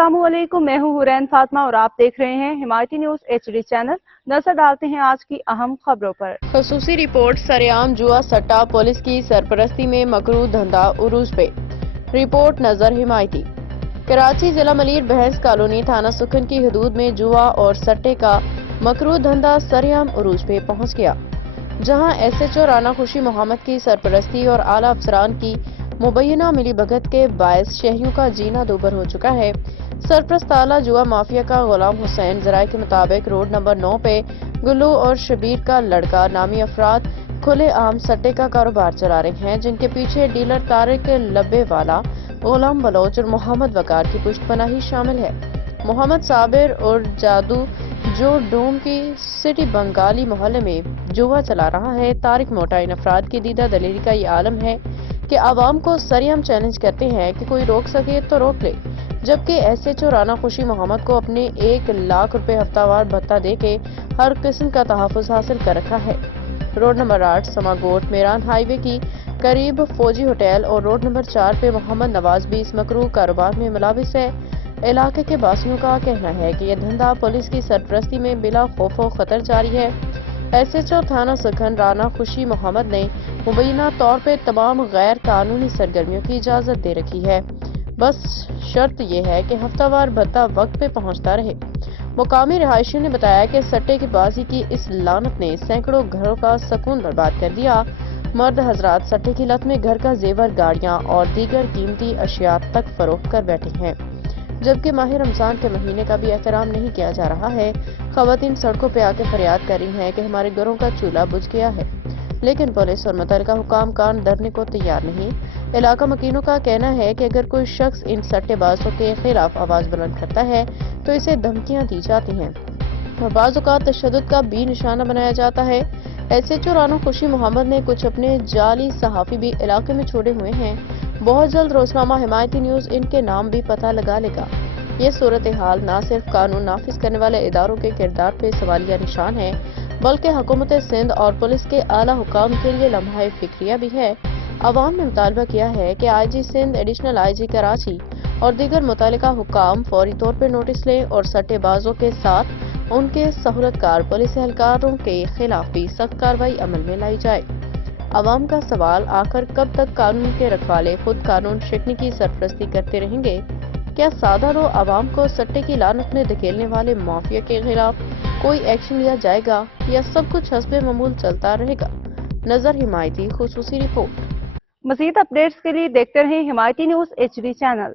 अस्सलामुअलैकुम, मैं हूँ हुरैन फातिमा और आप देख रहे हैं हिमायती न्यूज़ HD चैनल। नजर डालते हैं आज की अहम खबरों पर। खसूसी रिपोर्ट सरेआम जुआ सट्टा पुलिस की सरपरस्ती में मकरू धंधा उरूज पे। रिपोर्ट नजर हिमायती। कराची जिला मलीर बहस कॉलोनी थाना सुखन की हदूद में जुआ और सट्टे का मकरू धंधा सरेआम उरूज पे पहुंच गया, जहां SHO राना खुशी मोहम्मद की सरपरस्ती और आला अफसरान की मुबैना मिली भगत के बायस शहरियों का जीना दूभर हो चुका है। सरपरस्त आला जुआ माफिया का गुलाम हुसैन जराये के मुताबिक रोड नंबर 9 पे गुल्लू और शबीर का लड़का नामी अफराद खुले आम सट्टे का कारोबार चला रहे हैं, जिनके पीछे डीलर तारिक लब्बे वाला, गुलाम बलोच और मोहम्मद वकार की पुश्तपनाही शामिल है। मोहम्मद साबिर और जादू जो डोम की सिटी बंगाली मोहल्ले में जुआ चला रहा है। तारिक मोटा इन अफराद की दीदा दलेरी का ये आलम है कि आवाम को सरेआम चैलेंज करते हैं कि कोई रोक सके तो रोक ले, जबकि SHO राना खुशी मोहम्मद को अपने 1 लाख रुपए हफ्तावार भत्ता देके हर किस्म का तहफ़्फ़ुज़ हासिल कर रखा है। रोड नंबर 8 समागोट मेरान हाईवे की करीब फौजी होटल और रोड नंबर 4 पे मोहम्मद नवाज भी इस मकरू कारोबार में मुलविस है। इलाके के बासियों का कहना है कि यह धंधा पुलिस की सरपरस्ती में बिला खौफ व खतर जारी है। SHO थाना सुखन राना खुशी मोहम्मद ने मुबैना तौर पे तमाम गैर कानूनी सरगर्मियों की इजाजत दे रखी है, बस शर्त यह है कि हफ्तावार भत्ता वक्त पे पहुंचता रहे। मुकामी रिहायशियों ने बताया कि सट्टे की बाजी की इस लानत ने सैकड़ों घरों का सुकून बर्बाद कर दिया। मर्द हजरात सट्टे की लत में घर का जेवर, गाड़ियां और दीगर कीमती अशिया तक फरोख्त कर बैठे हैं, जबकि माह रमजान के महीने का भी एहतराम नहीं किया जा रहा है। खवातीन सड़कों पे आके फरियाद कर रही हैं कि हमारे घरों का चूल्हा बुझ गया है, लेकिन पुलिस और मुतल्लिका हुकाम कान धरने को तैयार नहीं। इलाका मकीनों का कहना है कि अगर कोई शख्स इन सट्टेबाजों के खिलाफ आवाज बुलंद करता है तो इसे धमकियां दी जाती हैं और बाज़ औक़ात तशद्दुद का भी निशाना बनाया जाता है। SHO राना खुशी मोहम्मद ने कुछ अपने जाली सहाफ़ी भी इलाके में छोड़े हुए हैं। बहुत जल्द रोजनामा हिमायती न्यूज़ इनके नाम भी पता लगा लेगा। ये सूरत हाल न सिर्फ कानून नाफिज करने वाले इदारों के किरदार पे सवालिया निशान है, बल्कि हुकूमत सिंध और पुलिस के आला हुकाम के लिए लम्हा फिक्रिया भी है। अवाम ने मुतालबा किया है कि IG Sindh, additional IG Karachi और दीगर मुतल्लिका हुकाम फौरी तौर पर नोटिस लें और सट्टेबाजों के साथ उनके सहूलतकार पुलिस एहलकारों के खिलाफ भी सख्त कार्रवाई अमल में लाई जाए। अवाम का सवाल, आखिर कब तक कानून के रखवाले खुद कानून शिकनी की सरपरस्ती करते रहेंगे? क्या सादा रो अवाम को सट्टे की लानत में धकेलने वाले माफिया के खिलाफ कोई एक्शन लिया जाएगा या सब कुछ हस्बे मामूल चलता रहेगा? नजर हिमायती खुसूसी रिपोर्ट। मज़ीद अपडेट्स के लिए देखते रहें हिमायती न्यूज़ HD चैनल।